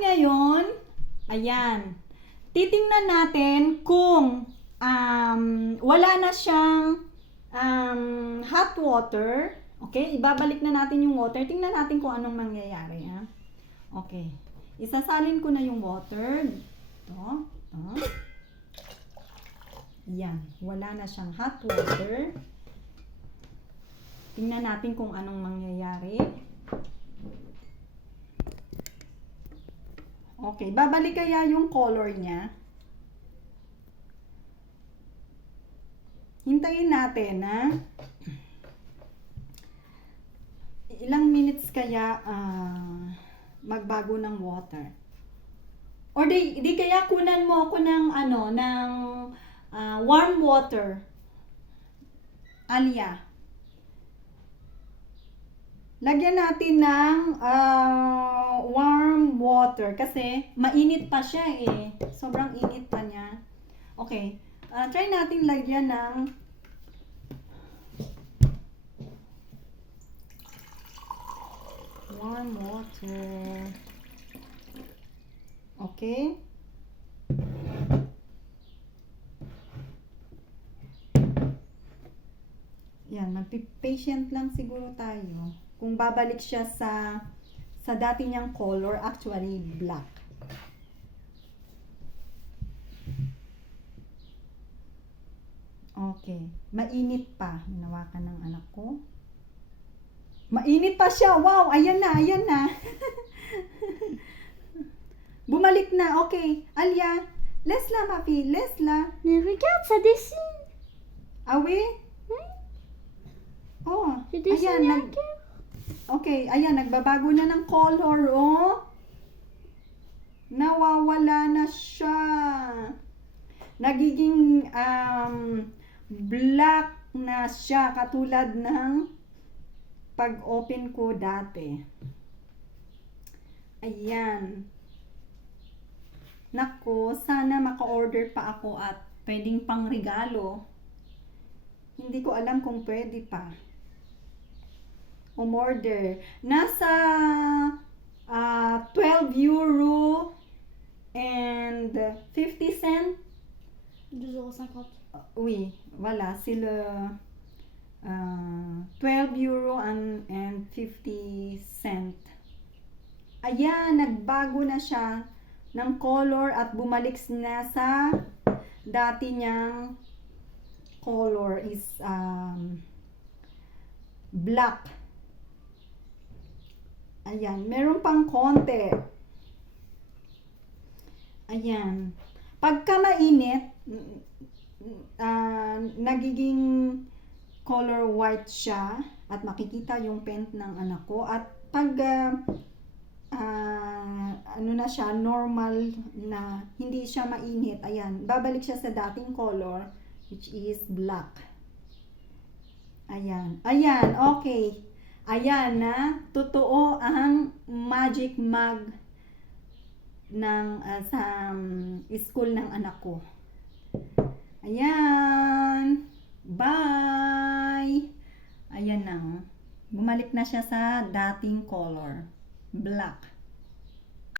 ngayon, ayan, titingnan natin kung wala na siyang hot water. Okay, ibabalik na natin yung water. Tingnan natin kung anong mangyayari. Ha? Okay, isasalin ko na yung water. Ito. Yan, wala na siyang hot water. Tingnan natin kung anong mangyayari. Okay, babalik kaya yung color niya. Hintayin natin, ha? Ilang minutes kaya magbago ng water? Or di kaya kunan mo ako ng warm water. Alia. Lagyan natin ng warm water kasi mainit pa siya eh. Sobrang init pa niya. Okay. Try natin lagyan ng warm water. Okay. Yan, magpi-patient lang siguro tayo. Kung babalik siya sa dati niyang color, actually black. Okay. Mainit pa. Hinawakan ng anak ko. Mainit pa siya. Wow! Ayan na, ayan na. Bumalik na. Okay. Alia, laisse-la, ma fille. Laisse-la. Mais regarde, ça dessine. Ah oui? Oui. Oh, J'ai dessiné ayan. un cœur. Okay, ayan. Nagbabago na ng color, oh. Nawawala na siya. Nagiging black na siya katulad ng pag-open ko dati. Ayan. Nako, sana maka-order pa ako at pwedeng pang regalo. Hindi ko alam kung pwede pa. Umorder. Nasa 12 euro and 50 cents. 2,50 €. Oui, voilà, c'est le 12 euro and 50 cents. Ayan, nagbago na siya ng color at bumalik na sa dati niyang color is black. Ayan, meron pang konti. Ayan. Pagka mainit, nagiging color white siya at makikita yung paint ng anak ko. At pag ano na siya, normal na hindi siya mainit, ayan, babalik siya sa dating color which is black. Ayan. Ayan, okay. Ayan na, totoo ang magic mug ng sa school ng anak ko. Ayan. Bye! Ayan na. Bumalik na siya sa dating color. Black.